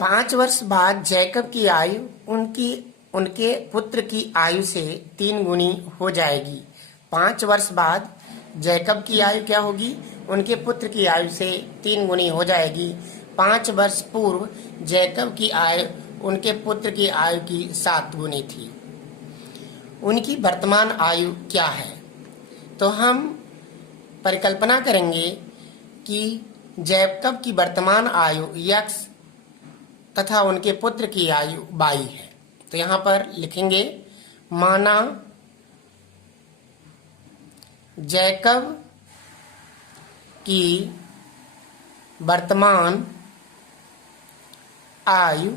5 वर्ष बाद जैकब की आयु उनके पुत्र की आयु से 3 गुनी हो जाएगी। 5 वर्ष बाद जैकब की आयु क्या होगी? उनके पुत्र की आयु से 3 गुनी हो जाएगी। 5 वर्ष पूर्व जैकब की आयु उनके पुत्र की आयु की 7 गुनी थी। उनकी वर्तमान आयु क्या है? तो हम परिकल्पना करेंगे कि जैकब की वर्तमान आयु x तथा उनके पुत्र की आयु y है। तो यहाँ पर लिखेंगे, माना जैकब की वर्तमान आयु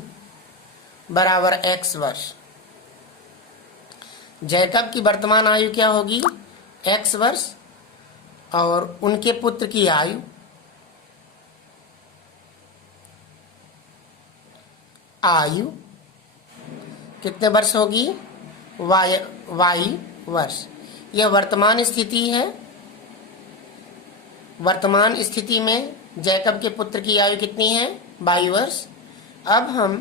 बराबर x वर्ष। जैकब की वर्तमान आयु क्या होगी? x वर्ष, और उनके पुत्र की आयु कितने वर्ष होगी? y वर्ष। यह वर्तमान स्थिति है। वर्तमान स्थिति में जैकब के पुत्र की आयु कितनी है? 22 वर्ष। अब हम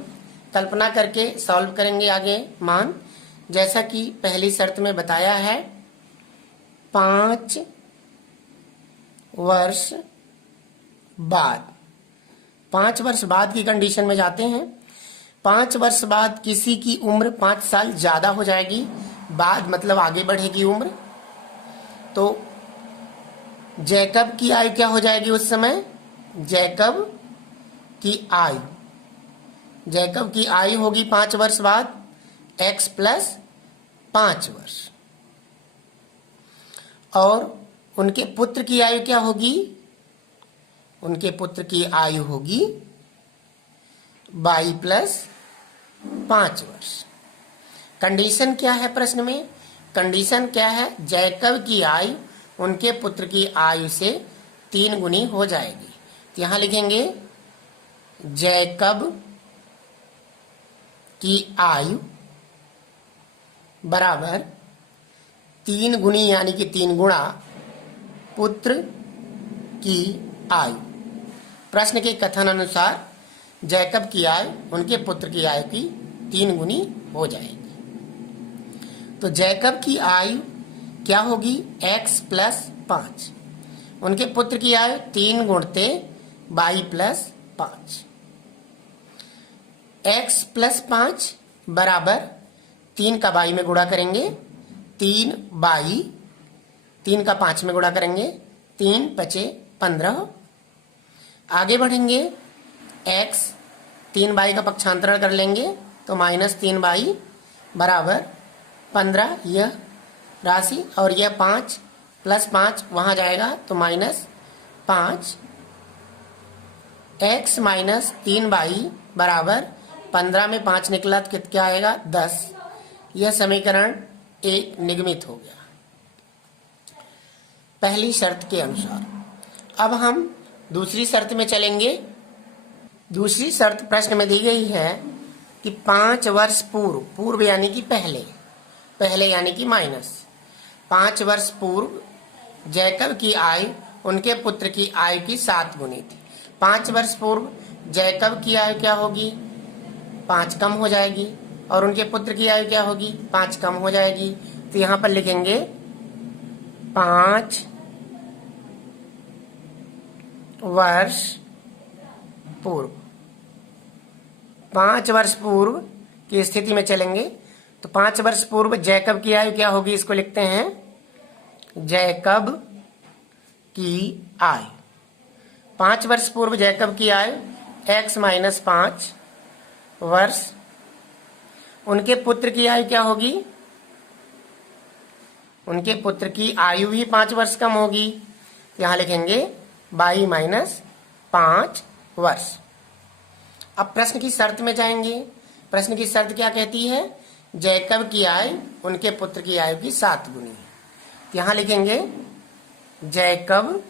कल्पना करके सॉल्व करेंगे आगे मान, जैसा कि पहली शर्त में बताया है। 5 वर्ष बाद, 5 वर्ष बाद की कंडीशन में जाते हैं। 5 वर्ष बाद किसी की उम्र 5 साल ज्यादा हो जाएगी। बाद मतलब आगे बढ़ेगी उम्र। तो जैकब की आयु क्या हो जाएगी उस समय? जैकब की आयु होगी 5 वर्ष बाद x प्लस 5 वर्ष, और उनके पुत्र की आयु क्या होगी? उनके पुत्र की आयु होगी y प्लस 5 वर्ष। कंडीशन क्या है प्रश्न में? कंडीशन क्या है? जैकब की आयु उनके पुत्र की आयु से 3 गुनी हो जाएगी। तो यहां लिखेंगे, जैकब की आयु बराबर 3 गुनी यानी कि 3 गुणा पुत्र की आयु। प्रश्न के कथन अनुसार जैकब की आयु उनके पुत्र की आयु की 3 गुनी हो जाएगी। तो जैकब की आयु क्या होगी? x plus 5। उनके पुत्र की आयु 3 गुणते y प्लस 5। x प्लस 5 बराबर 3 का y में गुणा करेंगे, 3y, 3 का 5 में गुणा करेंगे, 3 पचे 15। आगे बढ़ेंगे, x 3y का पक्षांतरण कर लेंगे तो माइनस 3y बराबर 15, यह राशि, और यह 5 प्लस 5 वहां जाएगा तो माइनस 5। x माइनस 3y बराबर 15 में 5 निकला तो क्या आएगा? 10। यह समीकरण 1 निगमित हो गया पहली शर्त के अनुसार। अब हम दूसरी शर्त में चलेंगे। दूसरी शर्त प्रश्न में दी गई है कि 5 वर्ष पूर्व यानी कि पहले यानी कि माइनस 5 वर्ष पूर्व जैकब की आयु उनके पुत्र की आयु की 7 गुनी थी। 5 वर्ष पूर्व जैकब की आयु क्या होगी? 5 कम हो जाएगी, और उनके पुत्र की आयु क्या होगी? 5 कम हो जाएगी। तो यहां पर लिखेंगे 5 वर्ष पूर्व। 5 वर्ष पूर्व की स्थिति में चलेंगे तो 5 वर्ष पूर्व जैकब की आयु क्या होगी? इसको लिखते हैं, जैकब की आयु। 5 वर्ष पूर्व जैकब की आयु x माइनस 5 वर्ष। उनके पुत्र की आयु क्या होगी? उनके पुत्र की आयु भी 5 वर्ष कम होगी। यहां लिखेंगे y माइनस 5 वर्ष। अब प्रश्न की शर्त में जाएंगे। प्रश्न की शर्त क्या कहती है? जैकब की आयु उनके पुत्र की आयु की 7 गुनी है। यहां लिखेंगे, जैकब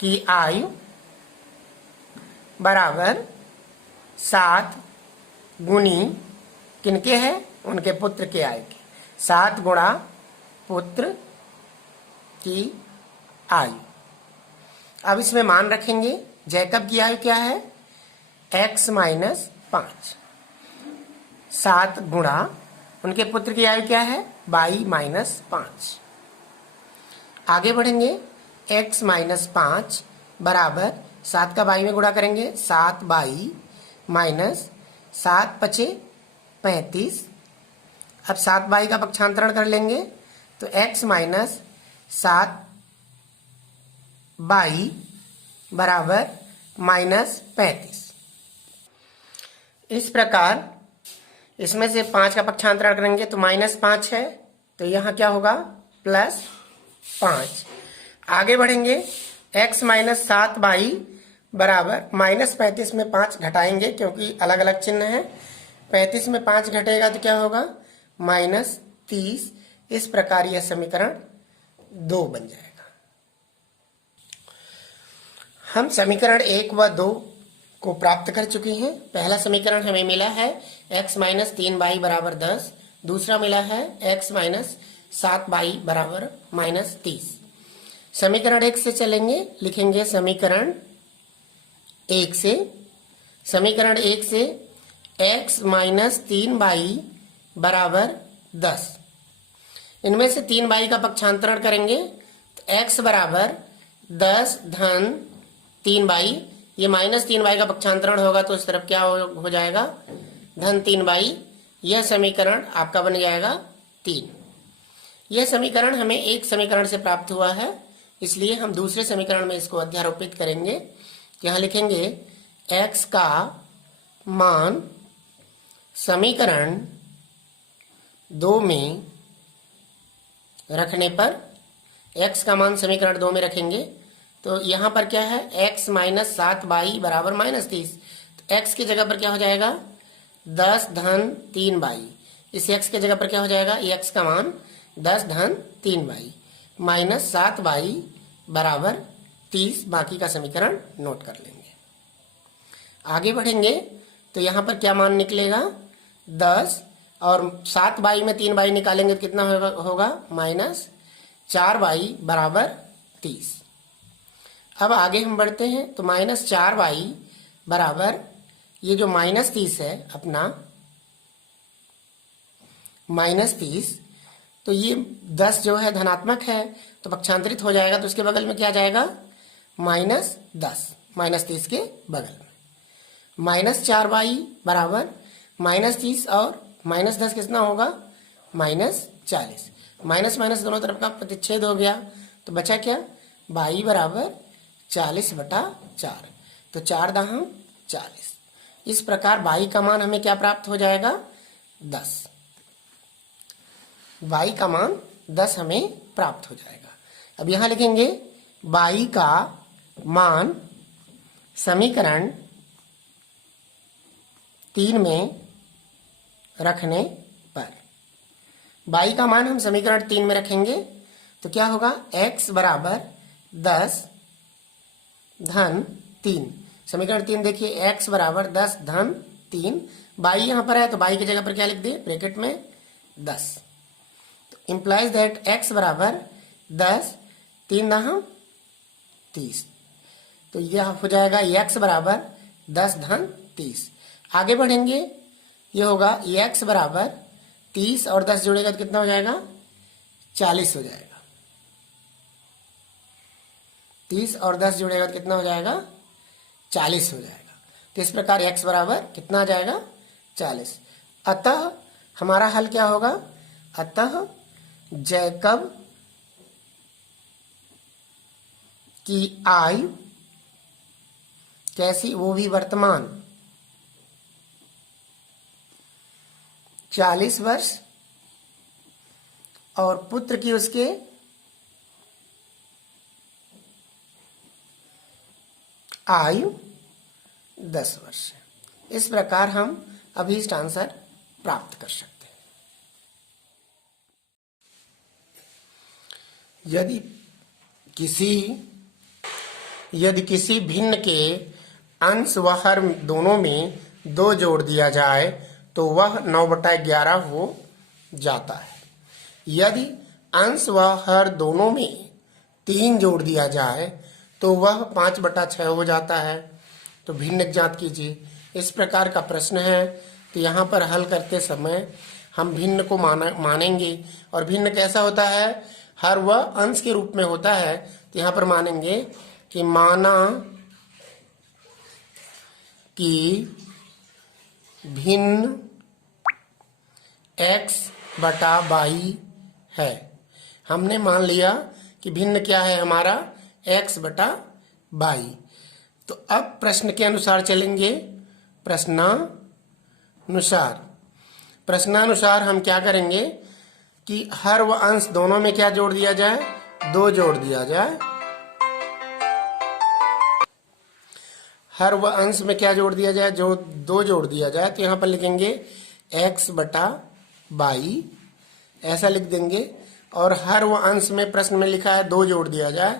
की आयु बराबर 7 गुनी किनके है? उनके पुत्र के आयु की। 7 गुणा पुत्र की आयु। अब इसमें मान रखेंगे, जैकब की आयु क्या है? x minus 5। 7 गुणा उनके पुत्र की आयु क्या है, y माइनस 5। आगे बढ़ेंगे, x माइनस 5 बराबर 7 का y में गुणा करेंगे, 7y माइनस 7 पचे 35। अब 7y का पक्षांतरण कर लेंगे तो x माइनस 7y बराबर माइनस 35। इस प्रकार इसमें से 5 का पक्षांतरण करेंगे तो माइनस 5 है, तो यहाँ क्या होगा, प्लस 5। आगे बढ़ेंगे, x माइनस 7y बराबर माइनस 35 में 5 घटाएंगे क्योंकि अलग अलग चिन्ह है। 35 में 5 घटेगा तो क्या होगा, माइनस 30। इस प्रकार यह समीकरण 2 बन जाएगा। हम समीकरण 1 व 2 को प्राप्त कर चुके हैं। पहला समीकरण हमें मिला है x माइनस 3y बराबर 10, दूसरा मिला है x माइनस 7y बराबर माइनस 30। समीकरण 1 से चलेंगे, लिखेंगे समीकरण 1 से। समीकरण 1 से x माइनस 3y बराबर 10, इनमें से 3y का पक्षांतरण करेंगे तो x बराबर 10 धन 3y, ये माइनस 3y का पक्षांतरण होगा तो इस तरफ क्या हो जाएगा, धन 3y। यह समीकरण आपका बन जाएगा 3। यह समीकरण हमें एक समीकरण से प्राप्त हुआ है, इसलिए हम दूसरे समीकरण में इसको अध्यारोपित करेंगे। यहाँ लिखेंगे x का मान समीकरण 2 में रखने पर, x का मान समीकरण 2 में रखेंगे तो यहाँ पर क्या है, x माइनस 7y बराबर माइनस 30। तो x की जगह पर क्या हो जाएगा, 10 धन 3y। इस x की जगह पर क्या हो जाएगा, x का मान 10 धन 3y माइनस 7y बराबर 30। बाकी का समीकरण नोट कर लेंगे। आगे बढ़ेंगे तो यहाँ पर क्या मान निकलेगा, 10 और 7y में 3y निकालेंगे तो कितना होगा माइनस 4y बराबर 30। अब आगे हम बढ़ते हैं तो माइनस 4y बराबर, ये जो माइनस 30 है अपना माइनस 30, तो ये 10 जो है धनात्मक है तो पक्षांतरित हो जाएगा, तो उसके बगल में क्या जाएगा, माइनस 10, माइनस 30 के बगल में। माइनस 4y बराबर माइनस 30 और माइनस 10 कितना होगा, माइनस 40। माइनस माइनस दोनों तरफ का प्रतिच्छेद हो गया तो बचा क्या, y बराबर 40/4, तो 4 दाहम 40। इस प्रकार y का मान हमें क्या प्राप्त हो जाएगा, 10। y का मान 10 हमें प्राप्त हो जाएगा। अब यहाँ लिखेंगे y का मान समीकरण 3 में रखने पर, y का मान हम समीकरण 3 में रखेंगे तो क्या होगा, x बराबर 10 धन 3। समीकरण 3 देखिए, x बराबर 10 धन 3, y यहाँ पर है तो y की जगह पर क्या लिख दिए, ब्रैकेट में 10। तो इंप्लाइज दैट x बराबर 10, 3 दाहम 30, तो यह हो जाएगा x बराबर 10 धन 30। आगे बढ़ेंगे, ये होगा x बराबर 30 और 10 जोड़ेगा तो कितना हो जाएगा, 40 हो जाएगा। 30 और 10 जोड़ेगा तो कितना हो जाएगा, 40 हो जाएगा। तो इस प्रकार x बराबर कितना आ जाएगा, 40। अतः हमारा हल क्या होगा, अतः जैकब की आयु कैसी, वो भी वर्तमान 40 वर्ष और पुत्र की उसके आयु 10 वर्ष। इस प्रकार हम अभीष्ट आंसर प्राप्त कर सकते हैं। यदि किसी भिन्न के अंश व हर दोनों में 2 जोड़ दिया जाए तो वह 9/11 हो जाता है। यदि अंश व हर दोनों में 3 जोड़ दिया जाए तो वह 5/6 हो जाता है। तो भिन्न ज्ञात कीजिए। इस प्रकार का प्रश्न है। तो यहाँ पर हल करते समय हम भिन्न को मानेंगे, और भिन्न कैसा होता है, हर वह अंश के रूप में होता है। तो यहाँ पर मानेंगे कि माना कि भिन्न x बटा y है। हमने मान लिया कि भिन्न क्या है हमारा, x बटा y। तो अब प्रश्न के अनुसार चलेंगे। प्रश्नानुसार हम क्या करेंगे कि हर व अंश दोनों में क्या जोड़ दिया जाए, 2 जोड़ दिया जाए। हर व अंश में क्या जोड़ दिया जाए, जो 2 जोड़ दिया जाए। तो यहाँ पर लिखेंगे x बटा y, ऐसा लिख देंगे। और हर वो अंश में प्रश्न में लिखा है 2 जोड़ दिया जाए।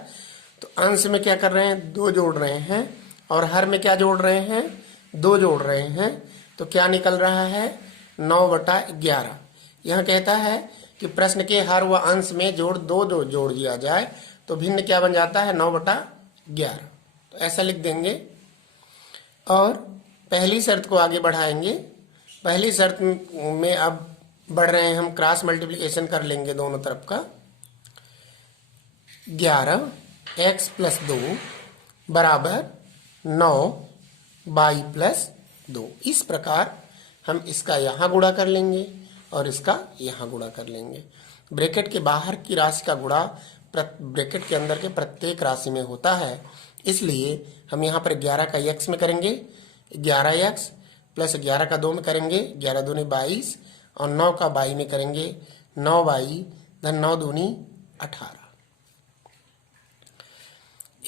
तो अंश में क्या कर रहे हैं, 2 जोड़ रहे हैं, और हर में क्या जोड़ रहे हैं, 2 जोड़ रहे हैं। तो क्या निकल रहा है, 9 बटा 11। यह कहता है कि प्रश्न के हर व अंश में जोड़ 2 जोड़ दिया जाए तो भिन्न क्या बन जाता है, 9 बटा 11। तो ऐसा लिख देंगे। और पहली शर्त को आगे बढ़ाएंगे। पहली शर्त में अब बढ़ रहे हैं हम, क्रॉस मल्टीप्लिकेशन कर लेंगे दोनों तरफ का। 11x + 2 बराबर 9y + 2। इस प्रकार हम इसका यहाँ गुणा कर लेंगे और इसका यहाँ गुणा कर लेंगे। ब्रैकेट के बाहर की राशि का गुणा ब्रैकेट के अंदर के प्रत्येक राशि में होता है, इसलिए हम यहाँ पर 11 का x में करेंगे 11x + 11 का 2 में करेंगे 11 दूनी 22, और 9 का y में करेंगे 9y धन 9 दूनी 18।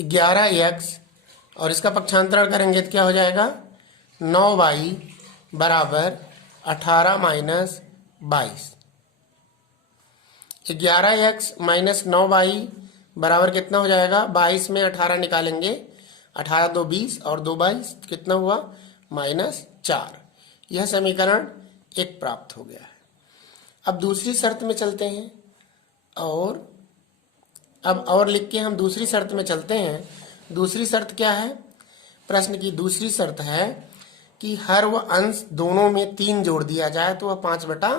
11x और इसका पक्षांतरण करेंगे तो क्या हो जाएगा, 9y बराबर 18 माइनस 22। 11x माइनस 9y बराबर कितना हो जाएगा, 22 में 18 निकालेंगे, 18 2 20 और 2 22, कितना हुआ, -4। यह समीकरण 1 प्राप्त हो गया है। अब दूसरी शर्त में चलते हैं, और अब और लिख के हम दूसरी शर्त में चलते हैं। दूसरी शर्त क्या है, प्रश्न की दूसरी शर्त है कि हर व अंश दोनों में 3 जोड़ दिया जाए तो वह 5 बटा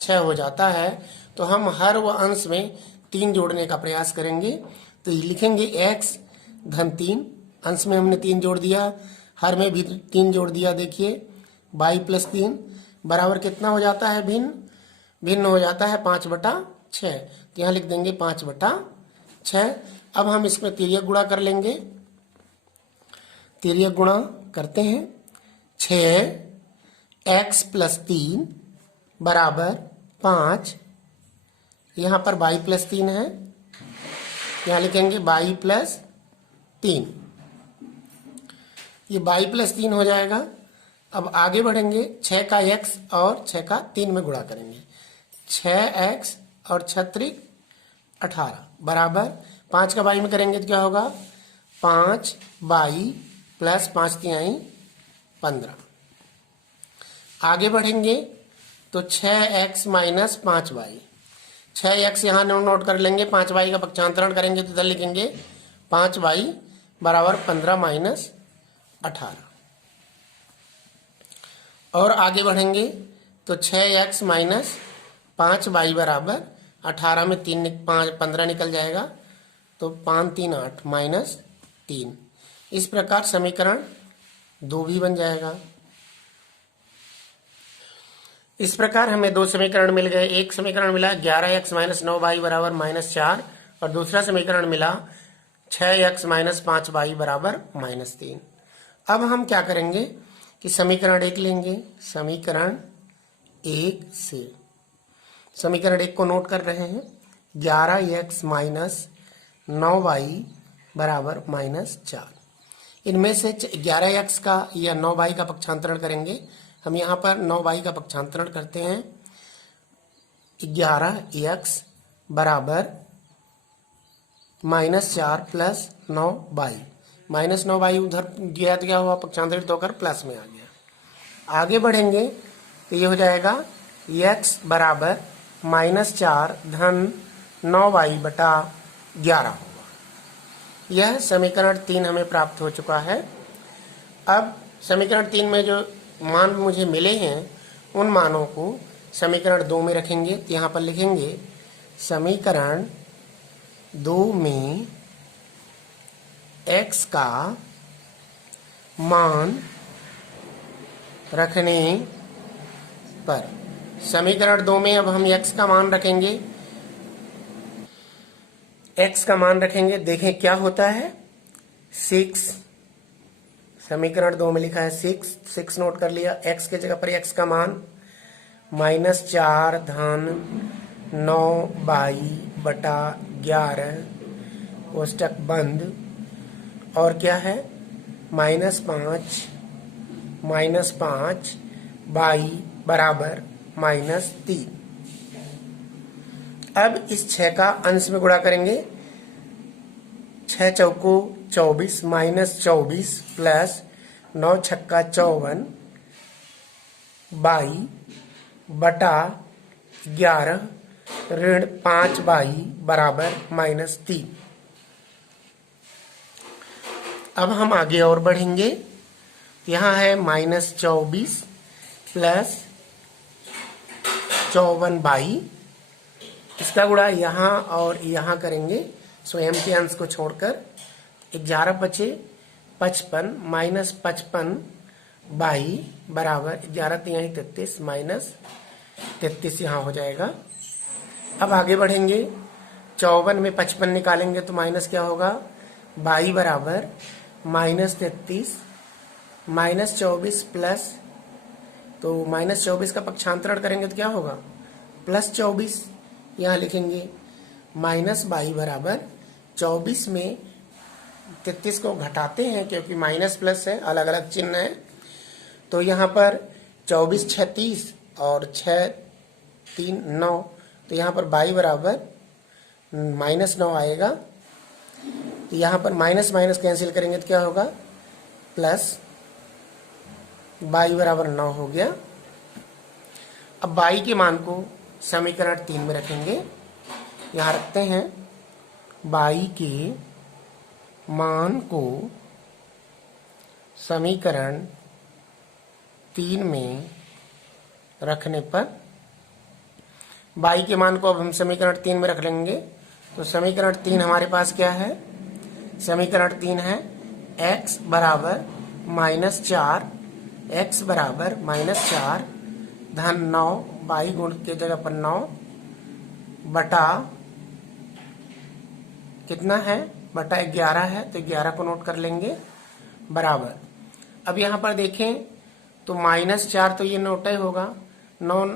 6 हो जाता है। तो हम हर व अंश में 3 जोड़ने का प्रयास करेंगे। तो लिखेंगे x धन 3, अंश में हमने 3 जोड़ दिया, हर में भी 3 जोड़ दिया। देखिए y + 3 बराबर कितना हो जाता है, भिन्न हो जाता है 5 बटा 6। तो यहाँ लिख देंगे 5 बटा 6। अब हम इसमें तिर्यक गुणा कर लेंगे। तिर्यक गुणा करते हैं। 6x + 3 बराबर 5। यहाँ पर y + 3 है, यहाँ लिखेंगे y + 3। ये y + 3 हो जाएगा। अब आगे बढ़ेंगे, 6 का x और 6 का 3 में गुणा करेंगे। 6x और 6 × 18 बराबर 5 का y में करेंगे तो क्या होगा, 5y + 5 × 3 = 15। आगे बढ़ेंगे तो 6x - 5y, 6x यहाँ नोट कर लेंगे, 5y का पक्षांतरण करेंगे तो इधर लिखेंगे 5y बराबर 15 - 18। और आगे बढ़ेंगे तो 6x - 5y बराबर 18 में 15 निकल जाएगा, तो 5 3 8 -3। इस प्रकार समीकरण 2 भी बन जाएगा। इस प्रकार हमें 2 समीकरण मिल गए। एक समीकरण मिला 11x - 9y बराबर -4, और दूसरा समीकरण मिला 6x - 5y बराबर -3। अब हम क्या करेंगे कि समीकरण 1 लेंगे। समीकरण 1 से समीकरण 1 को नोट कर रहे हैं। 11x - 9y बराबर -4। इनमें से 11x का या 9y का पक्षांतरण करेंगे। हम यहाँ पर 9y का पक्षांतरण करते हैं। 11x बराबर -4 + 9y, -9y उधर गया तो क्या हुआ, पक्षांतरित होकर प्लस में आ गया। आगे बढ़ेंगे तो ये हो जाएगा x बराबर -4 धन 9y बटा 11 होगा। यह समीकरण 3 हमें प्राप्त हो चुका है। अब समीकरण 3 में जो मान मुझे मिले हैं उन मानों को समीकरण 2 में रखेंगे। तो यहाँ पर लिखेंगे समीकरण 2 में x का मान रखने पर, समीकरण 2 में अब हम x का मान रखेंगे। x का मान रखेंगे, देखें क्या होता है। 6, समीकरण 2 में लिखा है 6 नोट कर लिया। x के जगह पर x का मान -4 धन 9/11 कोष्टक बंद, और क्या है -5 बाई बराबर -3। अब इस 6 का अंश में गुणा करेंगे। 6 चौको 24 -24 प्लस 9 छक्का 54 बाई बटा 11 ऋण 5 बाई बराबर -3। अब हम आगे और बढ़ेंगे। यहाँ है -24 प्लस 54 बाई, इसका गुणा यहाँ और यहाँ करेंगे स्वयं के अंश को छोड़कर। 11 बचे 55 -55 बाई बराबर 11 तिहाई 33 -33 यहाँ हो जाएगा। अब आगे बढ़ेंगे। 54 में 55 निकालेंगे तो माइनस क्या होगा, बाई बराबर -33 -24 प्लस, तो -24 का पक्षांतरण करेंगे तो क्या होगा +24, यहाँ लिखेंगे माइनस बाई बराबर 24 में 33 को घटाते हैं क्योंकि माइनस प्लस है, अलग अलग चिन्ह है। तो यहाँ पर 24 6 30 और 6 3 9, तो यहाँ पर बाई बराबर -9 आएगा। तो यहाँ पर माइनस माइनस कैंसिल करेंगे तो क्या होगा, प्लस बाई बराबर 9 हो गया। अब बाई के मान को समीकरण 3 में रखेंगे। यहाँ रखते हैं बाई के मान को समीकरण 3 में रखने पर, बाई के मान को अब हम समीकरण 3 में रख लेंगे। तो समीकरण 3 हमारे पास क्या है, समीकरण 3 है x बराबर -4, x बराबर -4 धन 9 बाई गुण के जगह पर 9 बटा कितना है, बटा 11 है, तो 11 को नोट कर लेंगे बराबर। अब यहाँ पर देखें तो -4 तो ये नोट ही होगा, 9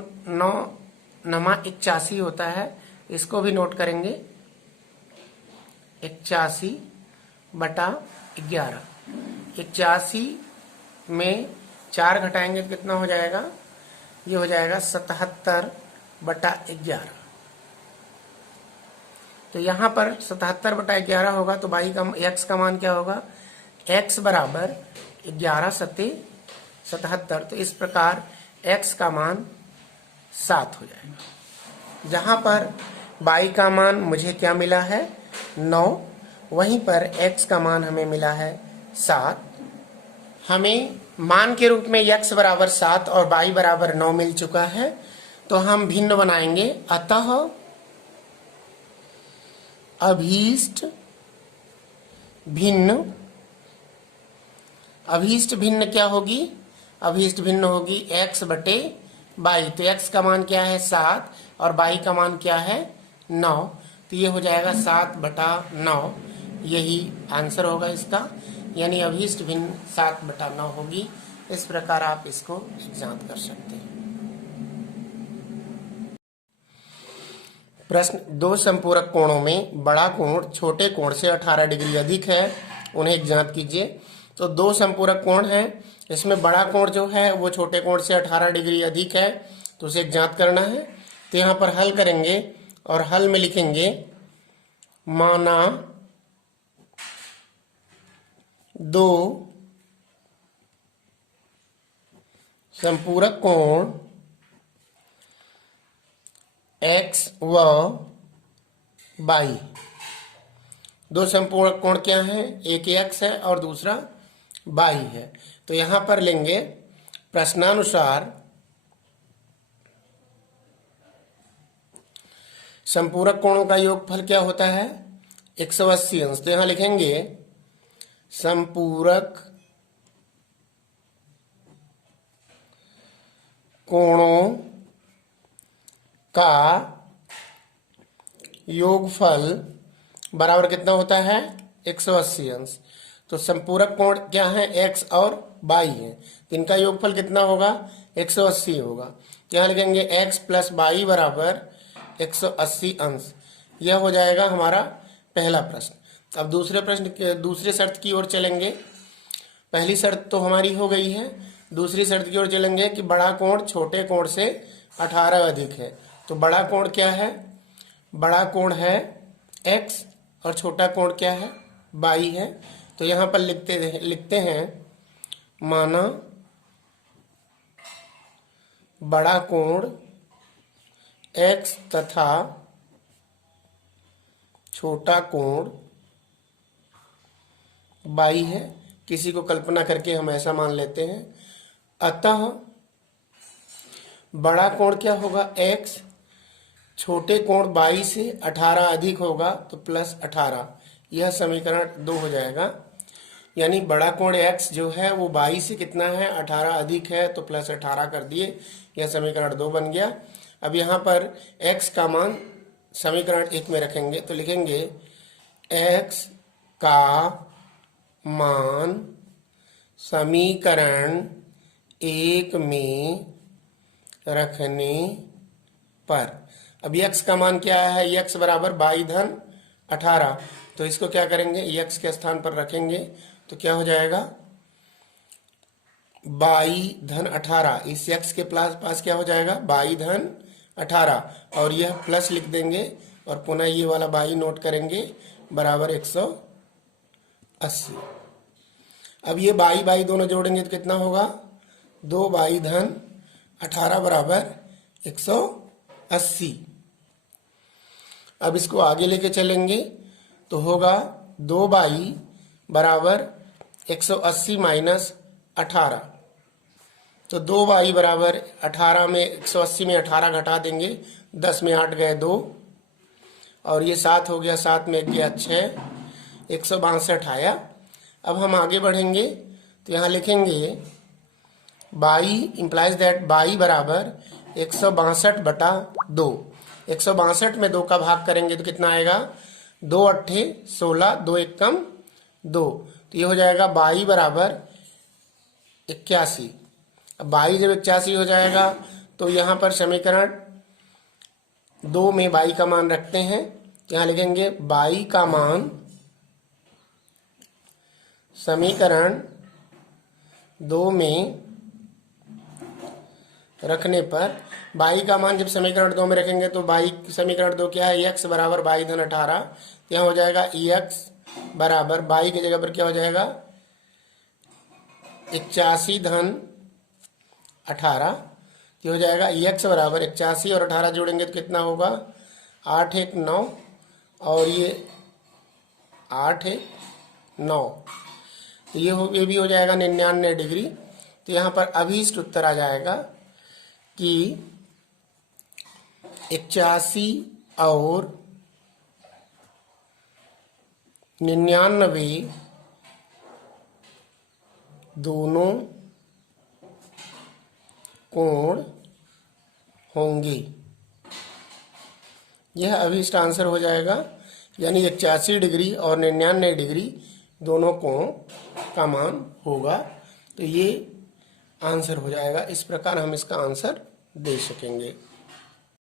नमा 81 होता है, इसको भी नोट करेंगे 81 बटा 11। 81 में 4 घटाएंगे तो कितना हो जाएगा, ये हो जाएगा 77 बटा 11। तो यहाँ पर 77 बटा 11 होगा, तो बाई का x का मान क्या होगा, x बराबर 11 सत्ते 77। तो इस प्रकार x का मान 7 हो जाएगा। जहाँ पर बाई का मान मुझे क्या मिला है 9, वहीं पर x का मान हमें मिला है 7। हमें मान के रूप में x बराबर 7 और बाई बराबर 9 मिल चुका है, तो हम भिन्न बनाएंगे। अतः अभीष्ट भिन्न क्या होगी, अभीष्ट भिन्न होगी x बटे बाई। तो x का मान क्या है 7 और बाई का मान क्या है 9, तो ये हो जाएगा 7 बटा 9, यही आंसर होगा इसका, यानी अभीष्ट भिन्न 7 बटा 9 होगी। इस प्रकार आप इसको जांच कर सकते हैं। प्रश्न, दो संपूरक कोणों में बड़ा कोण छोटे कोण से 18 डिग्री अधिक है, उन्हें ज्ञात कीजिए। तो दो संपूरक कोण है, इसमें बड़ा कोण जो है वो छोटे कोण से 18 डिग्री अधिक है, तो उसे ज्ञात करना है। तो यहाँ पर हल करेंगे और हल में लिखेंगे माना दो संपूरक कोण x व y, दो संपूरक कोण क्या है, एक x है और दूसरा y है। तो यहां पर लेंगे प्रश्नानुसार संपूरक कोणों का योगफल क्या होता है 180 अंश। तो यहां लिखेंगे संपूरक कोणों का योगफल बराबर कितना होता है 180 अंश। तो संपूरक कोण क्या है x और y है, तो इनका योगफल कितना होगा 180 होगा। तो यहाँ लिखेंगे x प्लस y बराबर 180 अंश। यह हो जाएगा हमारा पहला प्रश्न। अब दूसरे शर्त की ओर चलेंगे। पहली शर्त तो हमारी हो गई है, दूसरी शर्त की ओर चलेंगे कि बड़ा कोण छोटे कोण से 18 अधिक है। तो बड़ा कोण क्या है, बड़ा कोण है x और छोटा कोण क्या है y है। तो यहाँ पर लिखते हैं माना बड़ा कोण x तथा छोटा कोण y है। किसी को कल्पना करके हम ऐसा मान लेते हैं। अतः बड़ा कोण क्या होगा x, छोटे कोण y से 18 अधिक होगा तो प्लस 18। यह समीकरण 2 हो जाएगा। यानी बड़ा कोण x जो है वो y से कितना है 18 अधिक है, तो प्लस 18 कर दिए, यह समीकरण 2 बन गया। अब यहाँ पर x का मान समीकरण 1 में रखेंगे। तो लिखेंगे x का मान समीकरण 1 में रखने पर, अब x का मान क्या है, x बराबर y धन 18। तो इसको क्या करेंगे x के स्थान पर रखेंगे तो क्या हो जाएगा y धन 18। इस x के पास क्या हो जाएगा y धन 18 और यह प्लस लिख देंगे और पुनः ये वाला y नोट करेंगे बराबर 180। अब ये y दोनों जोड़ेंगे तो कितना होगा 2y धन 18 बराबर 180। अब इसको आगे लेके चलेंगे तो होगा 2y बराबर 180 माइनस 18। तो 2y बराबर 18 में 180 में 18 घटा देंगे, 10 में 8 गए 2 और ये 7 हो गया, 7 में 1 गया 6, 162 आया। अब हम आगे बढ़ेंगे तो यहाँ लिखेंगे y इंप्लाइज दैट y बराबर 162 बटा 2। 162 में 2 का भाग करेंगे तो कितना आएगा 2 अट्ठे 16, 2 एक कम 2, तो ये हो जाएगा y बराबर 81। अब y जब 81 हो जाएगा तो यहाँ पर समीकरण 2 में y का मान रखते हैं। यहाँ लिखेंगे y का मान समीकरण 2 में रखने पर, y का मान जब समीकरण 2 में रखेंगे तो y समीकरण 2 क्या है x बराबर y धन 18। यहाँ हो जाएगा x बराबर y की जगह पर क्या हो जाएगा 81 धन 18। ये हो जाएगा x बराबर 81 और 18 जोड़ेंगे तो कितना होगा 8 1 9 और ये 8 1 9, तो ये भी हो जाएगा 99 डिग्री। तो यहाँ पर अभीष्ट उत्तर आ जाएगा कि 81 और 99 दोनों कोण होंगे। यह अभीष्ट आंसर हो जाएगा। यानी 81 डिग्री और 99 डिग्री दोनों कोणों का मान होगा। तो ये आंसर हो जाएगा। इस प्रकार हम इसका आंसर दे सकेंगे।